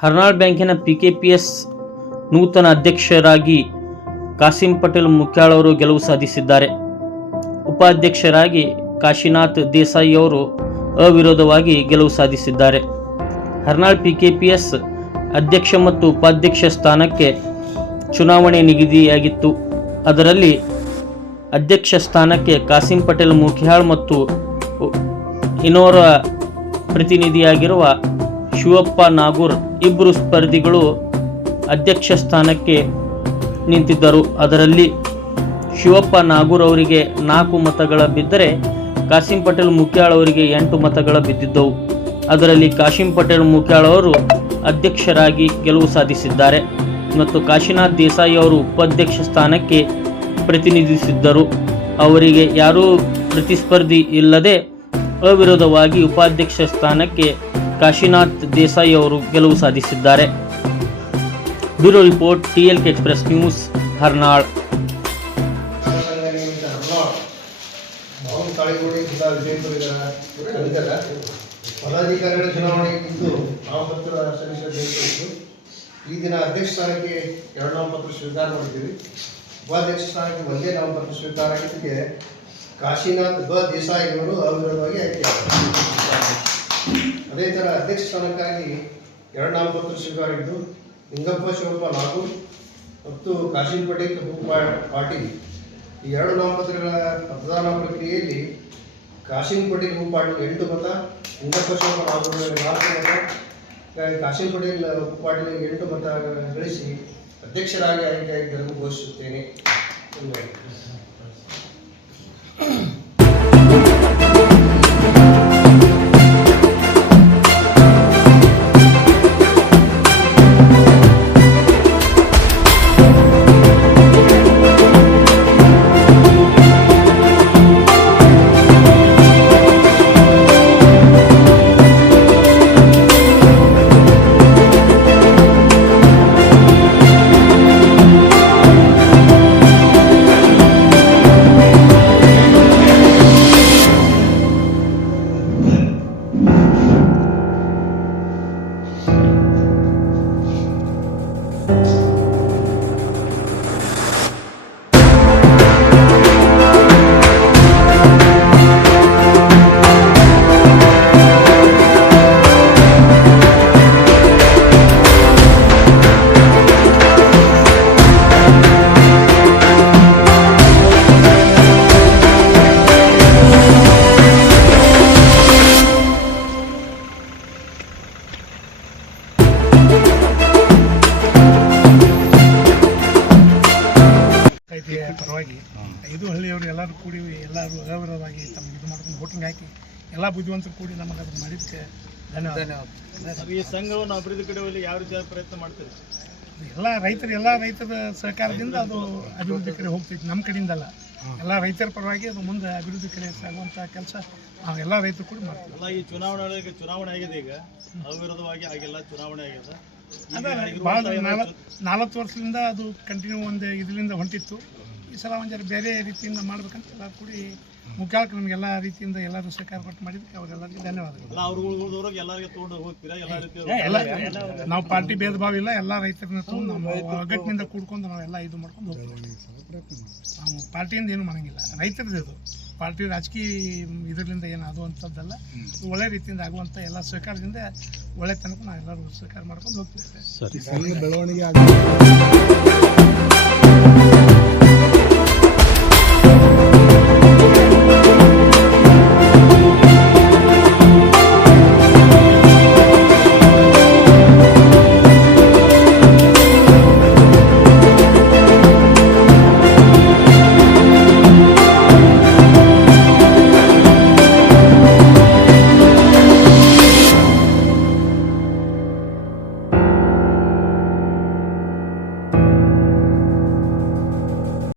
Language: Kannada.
ಹರ್ನಾಳ್ ಬ್ಯಾಂಕಿನ ಪಿಕೆಪಿಎಸ್ ನೂತನ ಅಧ್ಯಕ್ಷರಾಗಿ ಕಾಸಿಂ ಪಟೇಲ್ ಮುಕ್ಯಾಳ್ ಅವರು ಗೆಲುವು ಸಾಧಿಸಿದ್ದಾರೆ. ಉಪಾಧ್ಯಕ್ಷರಾಗಿ ಕಾಶಿನಾಥ್ ದೇಸಾಯಿ ಅವರು ಅವಿರೋಧವಾಗಿ ಗೆಲುವು ಸಾಧಿಸಿದ್ದಾರೆ. ಹರ್ನಾಳ್ ಪಿಕೆಪಿಎಸ್ ಅಧ್ಯಕ್ಷ ಮತ್ತು ಉಪಾಧ್ಯಕ್ಷ ಸ್ಥಾನಕ್ಕೆ ಚುನಾವಣೆ ನಿಗದಿಯಾಗಿತ್ತು. ಅದರಲ್ಲಿ ಅಧ್ಯಕ್ಷ ಸ್ಥಾನಕ್ಕೆ ಕಾಸಿಂ ಪಟೇಲ್ ಮುಕ್ಯಾಳ್ ಮತ್ತು ಇನ್ನೋರ್ವ ಪ್ರತಿನಿಧಿಯಾಗಿರುವ ಶಿವಪ್ಪ ನಾಗೂರ್ ಇಬ್ಬರು ಸ್ಪರ್ಧಿಗಳು ಅಧ್ಯಕ್ಷ ಸ್ಥಾನಕ್ಕೆ ನಿಂತಿದ್ದರು. ಅದರಲ್ಲಿ ಶಿವಪ್ಪ ನಾಗೂರ್ ಅವರಿಗೆ 4 ಮತಗಳ ಬಿದ್ದರೆ ಕಾಸಿಂ ಪಟೇಲ್ ಮುಕ್ಯಾಳ್ ಅವರಿಗೆ 8 ಮತಗಳ ಬಿದ್ದಿದ್ದವು. ಅದರಲ್ಲಿ ಕಾಸಿಂ ಪಟೇಲ್ ಮುಕ್ಯಾಳ್ ಅವರು ಅಧ್ಯಕ್ಷರಾಗಿ ಗೆಲುವು ಸಾಧಿಸಿದ್ದಾರೆ ಮತ್ತು ಕಾಶಿನಾಥ್ ದೇಸಾಯಿ ಅವರು ಉಪಾಧ್ಯಕ್ಷ ಸ್ಥಾನಕ್ಕೆ ಪ್ರತಿನಿಧಿಸಿದ್ದರು. ಅವರಿಗೆ ಯಾರೂ ಪ್ರತಿಸ್ಪರ್ಧಿ ಇಲ್ಲದೆ ಅವಿರೋಧವಾಗಿ ಉಪಾಧ್ಯಕ್ಷ ಸ್ಥಾನಕ್ಕೆ ಕಾಶಿನಾಥ್ ದೇಸಾಯಿ ಅವರು ಗೆಲುವು ಸಾಧಿಸಿದ್ದಾರೆ. Bureau report, TLK express news, Harnal. ಪದಾಧಿಕಾರಿಗಳ ಚುನಾವಣೆಗಿದ್ದು ನಾಮಪತ್ರ ಸಲ್ಲಿಸಬೇಕು. ಈ ದಿನ ಅಧ್ಯಕ್ಷ ಸ್ಥಾನಕ್ಕೆ 2 ನಾಮಪತ್ರ ಸ್ವೀಕಾರ ಮಾಡಿದ್ದೀವಿ. ಉಪಾಧ್ಯಕ್ಷ ಸ್ಥಾನಕ್ಕೆ ಒಂದೇ ನಾಮಪತ್ರ ಸ್ವೀಕಾರ ಆಗಿದ್ದಕ್ಕೆ ಕಾಶಿನಾಥ್ ದೇಸಾಯಿ ಅವರು ಅವಿರೋಧವಾಗಿ ಆಯ್ಕೆಯಾದರು. ಅದೇ ಥರ ಅಧ್ಯಕ್ಷ ಸ್ಥಾನಕ್ಕಾಗಿ 2 ನಾಮಪತ್ರ ಸ್ವೀಕಾರ ಇದ್ದು ಲಿಂಗಪ್ಪ ಶಿವಪ್ಪ ನಾಗೂರ್ ಮತ್ತು ಕಾಸಿಂ ಪಟೇಲ್ ಪಾಟೀಲ್. ಈ 2 ನಾಮಪತ್ರಗಳ ಮತದಾನ ಪ್ರಕ್ರಿಯೆಯಲ್ಲಿ ಕಾಸಿಂ ಪಟೇಲ್ ಪಾಟೀಲ್ 8 ಮತ, ಲಿಂಗಪ್ಪ ಶಿವಪ್ಪ ನಾಗೂರ್ 4 ಮತ, ಕಾಸಿಂ ಪಟೇಲ್ ಪಾಟೀಲ್ 8 ಮತ ಗಳಿಸಿ ಅಧ್ಯಕ್ಷರಾಗಿ ಆಯ್ಕೆಯಾಗಿದ್ದನ್ನು ಘೋಷಿಸುತ್ತೇನೆ. ಪರವಾಗಿ 5 ಹಳ್ಳಿಯವರು ಎಲ್ಲರೂ ಕೂಡಿ ಎಲ್ಲರೂ ಅವಿರೋಧವಾಗಿ ತಮಗೆ ಇದು ಮಾಡ್ಕೊಂಡು ವೋಟಿಂಗ್ ಹಾಕಿ ಎಲ್ಲ ಬುದ್ಧಿವಂತರು ಕೂಡಿ ನಮಗೆ ಅದನ್ನು ಮಾಡಿದ್ದಕ್ಕೆ ಧನ್ಯವಾದ. ಈ ಸಂಘವನ್ನು ಅಭಿವೃದ್ಧಿ ಕಡೆಯಲ್ಲಿ ಯಾವ ರೀತಿಯ ಪ್ರಯತ್ನ ಮಾಡ್ತೀರಿ? ಎಲ್ಲ ರೈತರ ಸಹಕಾರದಿಂದ ಅದು ಅಭಿವೃದ್ಧಿ ಕಡೆ ಹೋಗ್ತೈತಿ. ನಮ್ಮ ಕಡೆಯಿಂದಲ್ಲ, ಎಲ್ಲ ರೈತರ ಪರವಾಗಿ ಅದು ಮುಂದೆ ಅಭಿವೃದ್ಧಿ ಕಡೆ ಸಾಗುವಂಥ ಕೆಲಸ ನಾವು ಎಲ್ಲ ರೈತರು ಕೂಡ ಮಾಡ್ತೀವಿ. ಅಲ್ಲ, ಈ ಚುನಾವಣೆ ಆಗಿದೆ, ಈಗ ಅವಿರೋಧವಾಗಿ ಆಗಿಲ್ಲ, ಚುನಾವಣೆ ಆಗಿದೆ. ಭಾಳ 4 ವರ್ಷದಿಂದ ಅದು ಕಂಟಿನ್ಯೂ ಒಂದು ಇದರಿಂದ ಹೊಂಟಿತ್ತು. ಈ ಸಲ ಒಂದು ಬೇರೆ ರೀತಿಯಿಂದ ಮಾಡ್ಬೇಕಂತ ಎಲ್ಲ ಕೂಡಿ ಮುಖ್ಯಕ್ಕೆ ನಮಗೆಲ್ಲ ರೀತಿಯಿಂದ ಎಲ್ಲರೂ ಸಹಕಾರ ಕೊಟ್ಟು ಮಾಡಿದ್ದಕ್ಕೆ ಅವರೆಲ್ಲರಿಗೂ ಧನ್ಯವಾದಗಳು. ನಾವು ಪಾರ್ಟಿ ಭೇದ ಭಾವ ಇಲ್ಲ, ಎಲ್ಲ ರೈತರನ್ನ ತಗೊಂಡು ನಮ್ಮ ಒಗ್ಗಟ್ಟಿನಿಂದ ಕೂಡ್ಕೊಂಡು ನಾವೆಲ್ಲ ಇದು ಮಾಡ್ಕೊಂಡು ಹೋಗ್ತೀವಿ. ನಾವು ಪಾರ್ಟಿಯಿಂದ ಏನು ಮಾಡಂಗಿಲ್ಲ, ರೈತರದ್ದು ಇದು ಪಾರ್ಟಿ ರಾಜಕೀಯ ಇದರಿಂದ ಏನು ಆಗುವಂಥದ್ದಲ್ಲ. ಒಳ್ಳೆ ರೀತಿಯಿಂದ ಆಗುವಂಥ ಎಲ್ಲ ಸಹಕಾರದಿಂದ ಒಳ್ಳೆ ತನಕ ನಾವೆಲ್ಲರೂ ಸಹಕಾರ ಮಾಡ್ಕೊಂಡು ಹೋಗ್ತೀವಿ. ಬೆಳವಣಿಗೆ